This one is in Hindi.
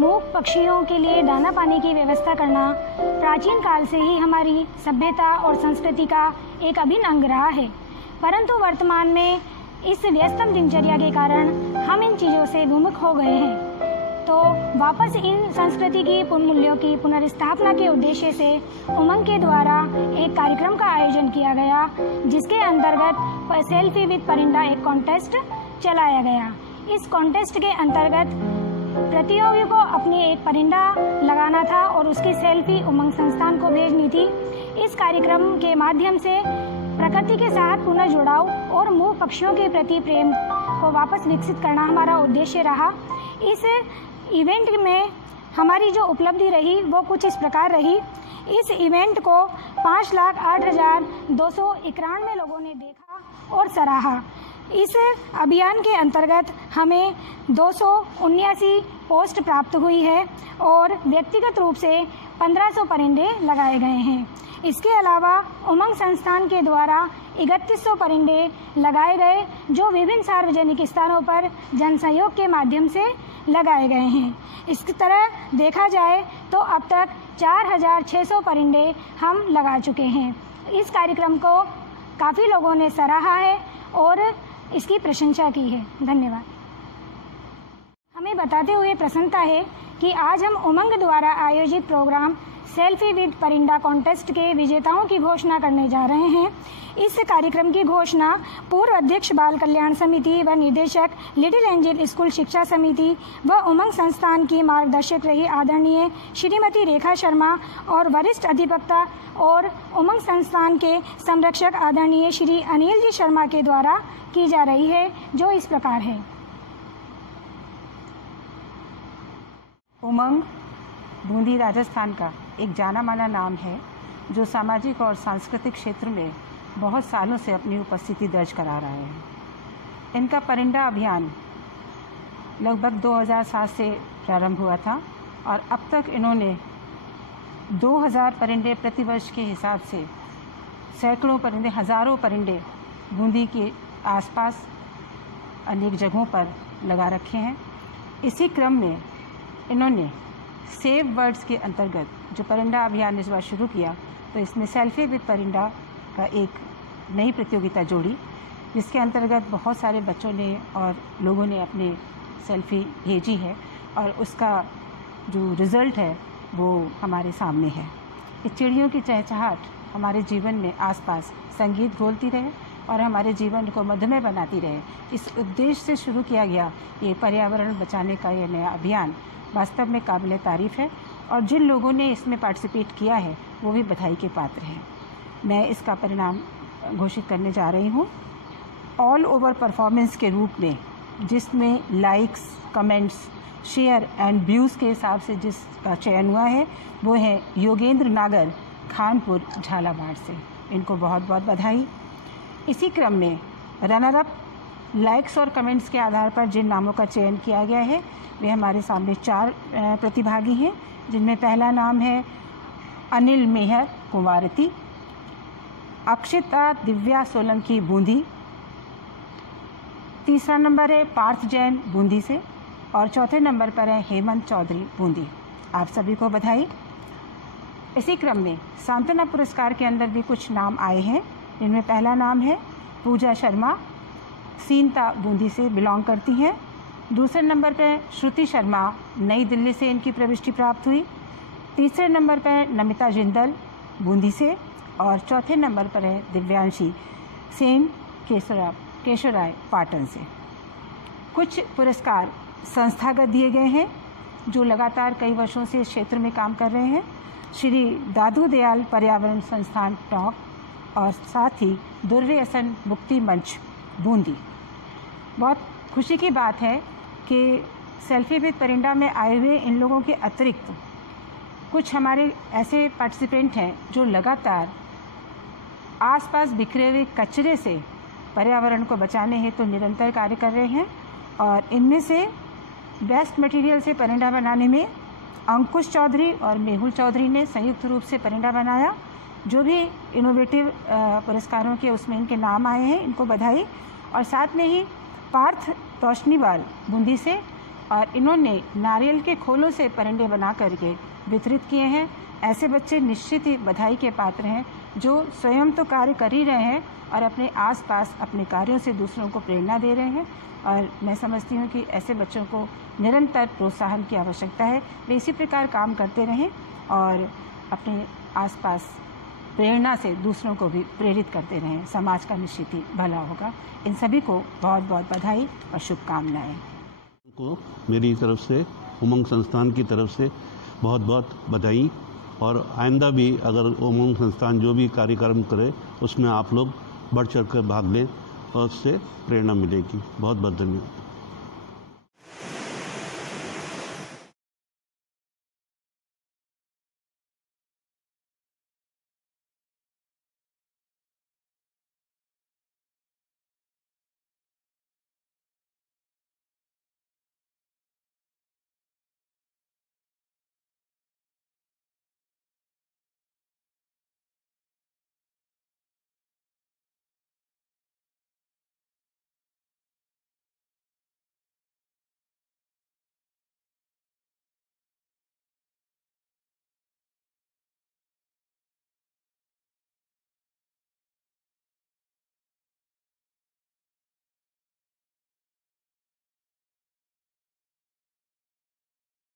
मूक पक्षियों के लिए दाना पानी की व्यवस्था करना प्राचीन काल से ही हमारी सभ्यता और संस्कृति का एक अभिन्न अंग रहा है, परंतु वर्तमान में इस व्यस्तम दिनचर्या के कारण हम इन चीज़ों से विमुख हो गए हैं। तो वापस इन संस्कृति की मूल्यों की पुनर्स्थापना के उद्देश्य से उमंग के द्वारा एक कार्यक्रम का आयोजन किया गया, जिसके अंतर्गत सेल्फी विद परिंदा एक कॉन्टेस्ट चलाया गया। इस कॉन्टेस्ट के अंतर्गत प्रतियोगी को अपनी एक परिंदा लगाना था और उसकी सेल्फी उमंग संस्थान को भेजनी थी। इस कार्यक्रम के माध्यम से प्रकृति के साथ पुनर्जुड़ाव और मूक पक्षियों के प्रति प्रेम को वापस विकसित करना हमारा उद्देश्य रहा। इस इवेंट में हमारी जो उपलब्धि रही वो कुछ इस प्रकार रही। इस इवेंट को 5,08,291 लोगों ने देखा और सराहा। इस अभियान के अंतर्गत हमें 279 पोस्ट प्राप्त हुई है और व्यक्तिगत रूप से 1500 परिंदे लगाए गए हैं। इसके अलावा उमंग संस्थान के द्वारा 3100 परिंदे लगाए गए, जो विभिन्न सार्वजनिक स्थानों पर जनसहयोग के माध्यम से लगाए गए हैं। इस तरह देखा जाए तो अब तक 4,600 परिंदे हम लगा चुके हैं। इस कार्यक्रम को काफ़ी लोगों ने सराहा है और इसकी प्रशंसा की है। धन्यवाद। हमें बताते हुए प्रसन्नता है कि आज हम उमंग द्वारा आयोजित प्रोग्राम सेल्फी विद परिंदा कॉन्टेस्ट के विजेताओं की घोषणा करने जा रहे हैं। इस कार्यक्रम की घोषणा पूर्व अध्यक्ष बाल कल्याण समिति व निदेशक लिटिल एंजल स्कूल शिक्षा समिति व उमंग संस्थान की मार्गदर्शक रही आदरणीय श्रीमती रेखा शर्मा और वरिष्ठ अधिवक्ता और उमंग संस्थान के संरक्षक आदरणीय श्री अनिल जी शर्मा के द्वारा की जा रही है, जो इस प्रकार है। उमंग बूंदी राजस्थान का एक जाना माना नाम है, जो सामाजिक और सांस्कृतिक क्षेत्र में बहुत सालों से अपनी उपस्थिति दर्ज करा रहा है। इनका परिंदा अभियान लगभग 2007 से प्रारंभ हुआ था और अब तक इन्होंने 2000 परिंदे प्रतिवर्ष के हिसाब से सैकड़ों परिंदे, हज़ारों परिंदे बूंदी के आसपास अनेक जगहों पर लगा रखे हैं। इसी क्रम में इन्होंने सेव बर्ड्स के अंतर्गत जो परिंदा अभियान इस बार शुरू किया, तो इसमें सेल्फी विद परिंदा का एक नई प्रतियोगिता जोड़ी, जिसके अंतर्गत बहुत सारे बच्चों ने और लोगों ने अपने सेल्फी भेजी है और उसका जो रिज़ल्ट है वो हमारे सामने है। इस चिड़ियों की चहचहाट हमारे जीवन में आसपास संगीत घोलती रहे और हमारे जीवन को मधुमय बनाती रहे, इस उद्देश्य से शुरू किया गया ये पर्यावरण बचाने का ये नया अभियान वास्तव में काबिल तारीफ़ है और जिन लोगों ने इसमें पार्टिसिपेट किया है वो भी बधाई के पात्र हैं। मैं इसका परिणाम घोषित करने जा रही हूँ। ऑल ओवर परफॉर्मेंस के रूप में, जिसमें likes, comments, share and views के हिसाब से जिसका चयन हुआ है वो है योगेंद्र नागर, खानपुर, झालावाड़ से। इनको बहुत बहुत बधाई। इसी क्रम में रनर अप लाइक्स और कमेंट्स के आधार पर जिन नामों का चयन किया गया है वे हमारे सामने 4 प्रतिभागी हैं, जिनमें पहला नाम है अनिल मेहर, कुंवारती, अक्षिता दिव्या सोलंकी, बूंदी। तीसरा नंबर है पार्थ जैन, बूंदी से, और चौथे नंबर पर है हेमंत चौधरी, बूंदी। आप सभी को बधाई। इसी क्रम में सांत्वना पुरस्कार के अंदर भी कुछ नाम आए हैं, जिनमें पहला नाम है पूजा शर्मा, सीनता, बूंदी से बिलोंग करती हैं। दूसरे नंबर पर श्रुति शर्मा, नई दिल्ली से इनकी प्रविष्टि प्राप्त हुई। तीसरे नंबर पर नमिता जिंदल, बूंदी से, और चौथे नंबर पर है दिव्यांशी सेन केशवराय, पाटन से। कुछ पुरस्कार संस्थागत दिए गए हैं जो लगातार कई वर्षों से इस क्षेत्र में काम कर रहे हैं। श्री दादू दयाल पर्यावरण संस्थान, टोंक, और साथ ही दुर्व्यसन मुक्ति मंच, बूंदी। बहुत खुशी की बात है कि सेल्फी विद परिंदा में आए हुए इन लोगों के अतिरिक्त कुछ हमारे ऐसे पार्टिसिपेंट हैं जो लगातार आसपास बिखरे हुए कचरे से पर्यावरण को बचाने हेतु निरंतर कार्य कर रहे हैं। और इनमें से वेस्ट मटेरियल से परिंदा बनाने में अंकुश चौधरी और मेहुल चौधरी ने संयुक्त रूप से परिंदा बनाया। जो भी इनोवेटिव पुरस्कारों के उसमें इनके नाम आए हैं, इनको बधाई। और साथ में ही पार्थ रोशनीवाल, बूंदी से, और इन्होंने नारियल के खोलों से परिंदे बना करके वितरित किए हैं। ऐसे बच्चे निश्चित ही बधाई के पात्र हैं जो स्वयं तो कार्य कर ही रहे हैं और अपने आसपास अपने कार्यों से दूसरों को प्रेरणा दे रहे हैं। और मैं समझती हूँ कि ऐसे बच्चों को निरंतर प्रोत्साहन की आवश्यकता है। वे इसी प्रकार काम करते रहें और अपने आसपास प्रेरणा से दूसरों को भी प्रेरित करते रहें। समाज का निश्चित ही भला होगा। इन सभी को बहुत बहुत बधाई और शुभकामनाएं। को मेरी तरफ से, उमंग संस्थान की तरफ से बहुत बहुत बधाई। और आइंदा भी अगर उमंग संस्थान जो भी कार्यक्रम करे उसमें आप लोग बढ़ चढ़ कर भाग लें और उससे प्रेरणा मिलेगी। बहुत बहुत धन्यवाद।